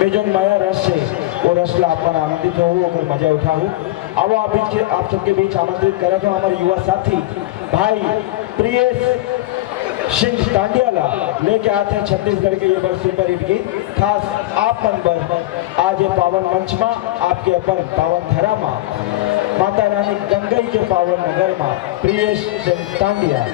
मैं जो माया रस है वो रस ला अपन आनंदित हो और मजा उठाऊं। अब आप सबके बीच आमंत्रित करे तो हमारे युवा साथी भाई प्रियेश सिंह टांडियाला लेके आते हैं छत्तीसगढ़ के ये बड़ सुपर हिट गीत खास आप मन पर आज ये पावन मंच में आपके अपन पावन धरा में माता रानी गंगई के पावन नगर में प्रियेश सिंह टांडिया।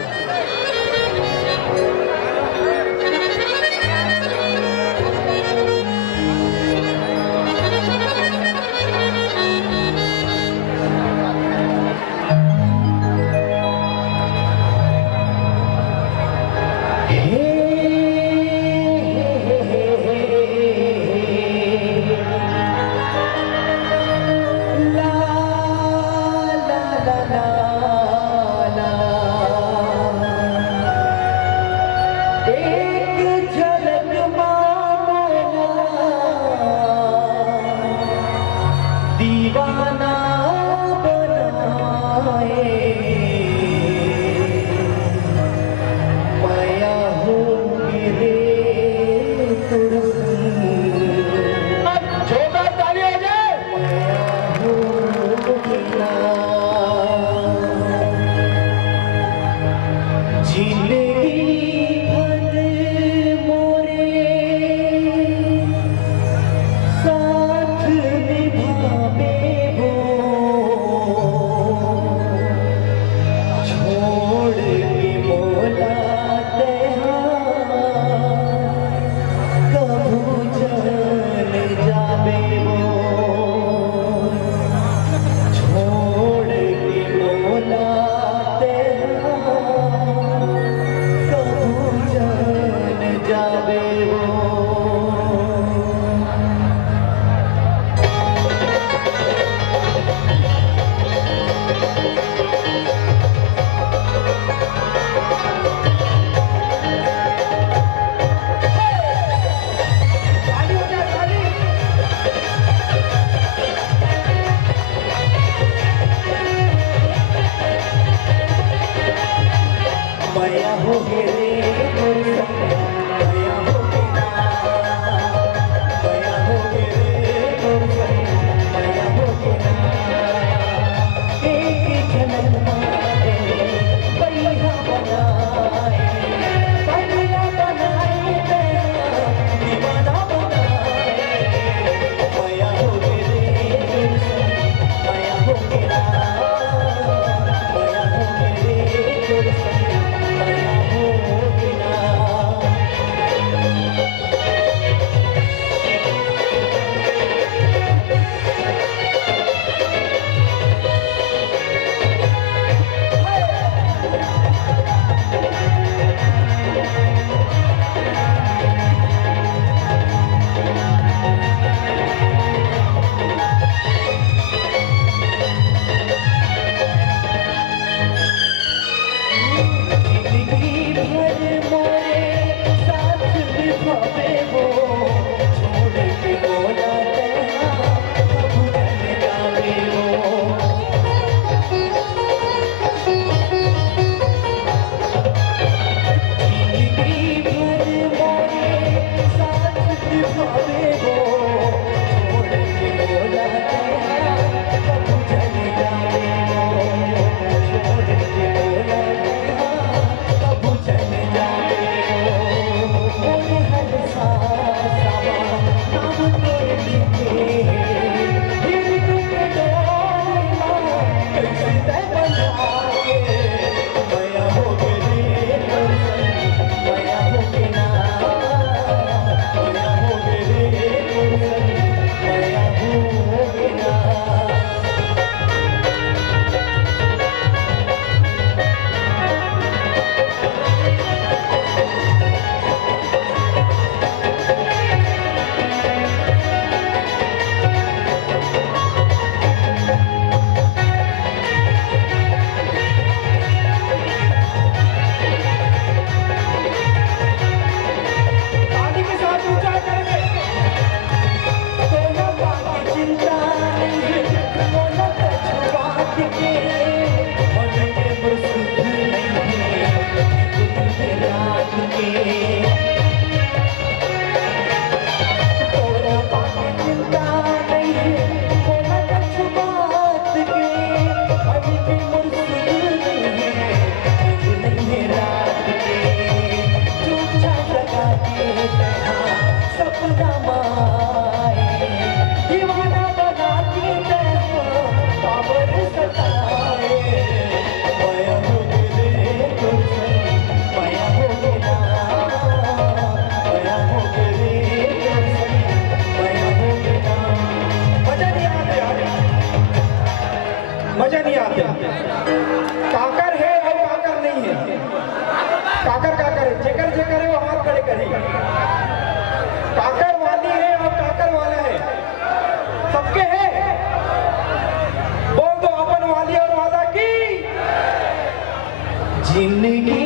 जिंदगी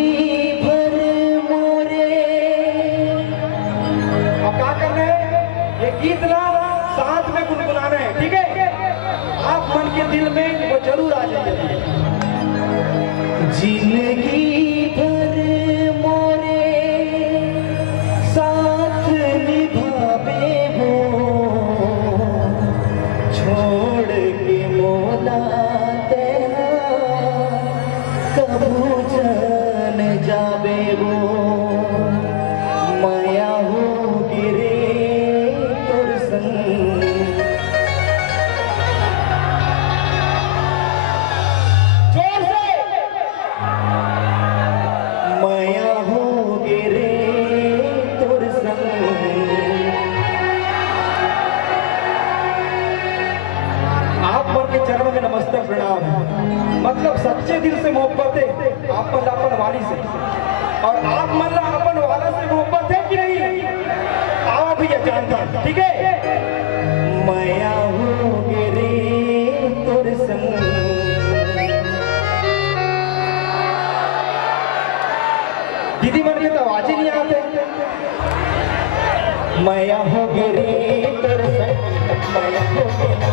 भर मोरे। अब क्या करना है, ये गीत ना साथ में गुनगुनाना है, ठीक है? आप मन के दिल में वो जरूर आ जाइए। जिंदगी भर मोरे साथ निभावे हो, छोड़ के मोला तेरा कबू जन जावे हो। माया हो गिरे तोर संग, जोर से माया हो गिरे तोर संग। आप मन के चरण में नमस्ते प्रणाम है। मतलब सच्चे दिल से मोहब्बत है आप मन अपन वाली से, और आप मन अपन वाला से मोहब्बत है कि नहीं? आओ भैया जानता, ठीक है? माया हो गिरे तोर संग, दीदी मन के तो आवाज ही नहीं आते। माया हो गिरे तोर संग, माया हो गिरा